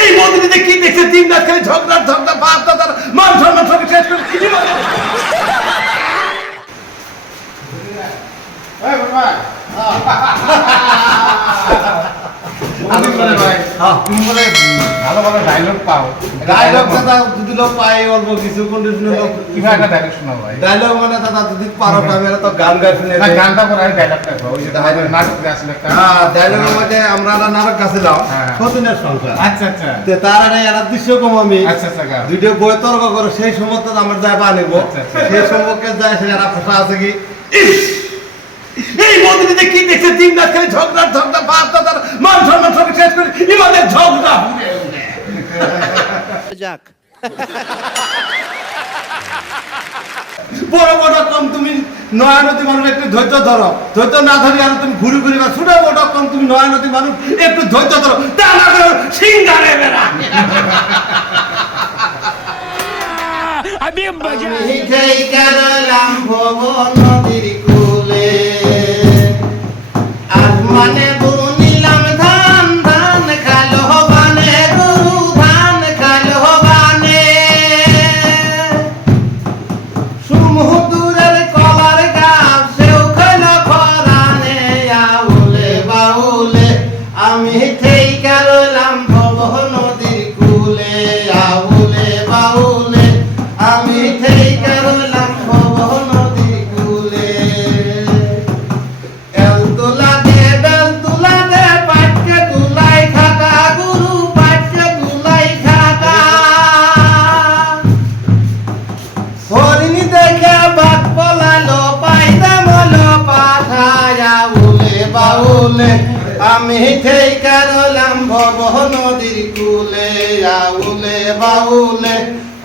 এই মন্দিরে কি দেখছে? তিন রাত খালি ঝগড়া ঝগড়া, বাপ দাদার মান সম্মান সব শেষ করে কি বলে? আমি বলে ভাই, হ্যাঁ। তুমি বলে ভালো ভালো ডায়লগ পাও ডায়লগ দাদা যদি লোক পাই অল্প কিছু কন্ডিশনাল লোক কীভাবে একটা ডায়লগ শোনাও ভাই ডায়লগ মানে দাদা যদি পারো ক্যামেরা তো গান গাই শুনে না গানটা পরে আমি ডায়লগটা পাবো ওই যে Dialogue. নাটকে আসলে হ্যাঁ ডায়লগের মধ্যে আমরা একটা নাটক গাছিলাম হ্যাঁ। সতীনের আচ্ছা আচ্ছা তে তার আগে একটা দৃশ্য কম আমি আচ্ছা আচ্ছা। দুটো বই তর্ক করে সেই সময় তো আমার যায় বানিব আচ্ছা, আচ্ছা। সেই সম্পর্কে যায় সে একটা ভাষা আছে কি! এই মন্দিরে কি দেখছে? তিন রাত খালি ঝগড়া ঝগড়া বাপ দাদার মান সম্মান সব শেষ করে ইমাদের ঝগড়া। যাক। বড় বড় কম তুমি নয়া নদী মানুষ একটু ধৈর্য ধরো। ধৈর্য না ধরি আর তুমি ঘুরি ঘুরি বা ছোট বড় কম তুমি নয়া নদী মানুষ একটু ধৈর্য ধরো। তা না ধরো সিঙ্গারে বেড়া। কারলাম বাউলে। আমি ঠেই কারলাম ভব নদীর কুলে আউলে বাউলে।